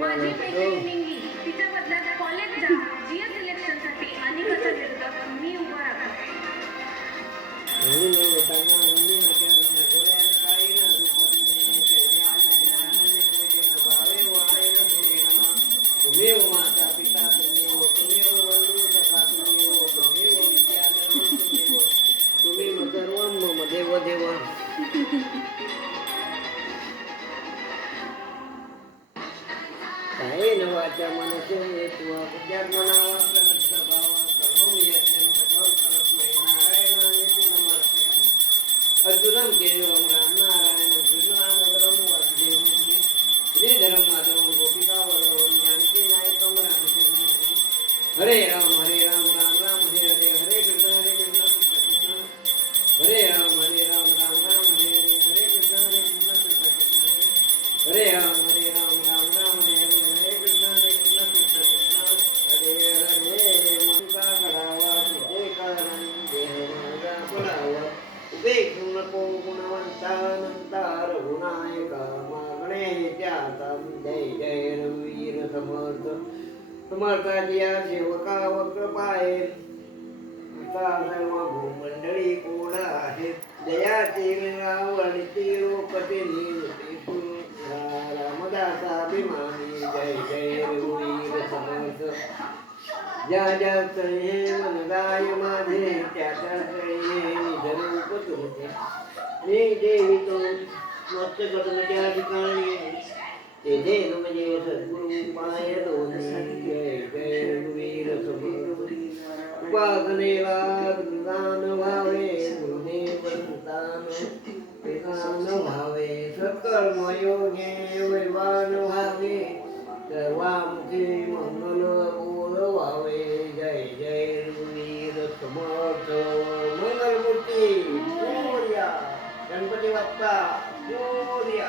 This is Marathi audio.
माझी मैत्रीण निंगी तिच्या बदल्यात कॉलेज जा जीएस सिलेक्शनसाठी अनिकाच्या विरोधात मी उभा राहतो. तुम्हेव माता पिता तुम्हेव तुम्हेव बंधू सखा तुम्हेव तुम्हेव विद्याधर्म तुम्हेव तुम्ही सर्वं मम देव देव. काय नवाच्या मनसे येत्वा बुद्ध्यात्मनावा प्रणतभावा सर्वं यज्ञं सकलं परस्मै नारायणायेति समर्पयामि. अच्युतं केशवं राम नारायणं कृष्णदामोदरं वासुदेवं श्रीधरं माधवं गोपिकावल्लभं जानकीनायकं रामचन्द्रं. हरे राम राम राम हरे हरे हरे कृष्ण कृष्ण कृष्ण हरे राम राम राम हरे हरे हरे कृष्ण कृष्ण कृष्ण हरे राम राम हरे हरे हरे कृष्ण कृष्ण कृष्ण हरे हरे. मनका घडावा तुझे कारण देह माझा पडावा उपेक्षू नको गुणवंता नंता रघुनायका मागणे त्याचा. जय जय रघुवीर समर्थ समर्थाची या सेवका वक्र पाये सर्व भूमंडळी कोण आहे जयाची रावणीची रोपटे निवृत्ती रामदासाभिमानी. जय जय रघुवीर समर्थ. ज्या ज्या स्थळी मनदाय माझे त्या त्या स्थळी निजरूप तुमचे मी देवी तो मत्स्य कटुमच्या ठिकाणी ते देव म्हणजे सद्गुरु पाय दोन्ही. जय जय रघुवीर समर्थ. उपासनेला दान व्हावे गुरुने पंतान पितान व्हावे सकर्म योगे वैवान व्हावे सर्वांचे मंगल बोल व्हावे. जय जय रघुवीर समर्थ. मंगलमूर्ती मोरया. गणपती बाप्पा मोरया.